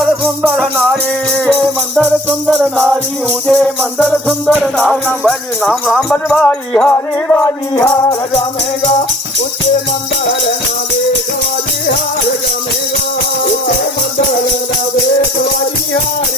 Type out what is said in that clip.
మందర సుందర నారీ మందర సుందర నారీ ఉదే మందర సుందర నారీ నామ రామ బలి హరి బాలి హర రామేగా ఉదే మందర నారీ హరి రామేగా ఉదే మందర నారీ హరి రామేగా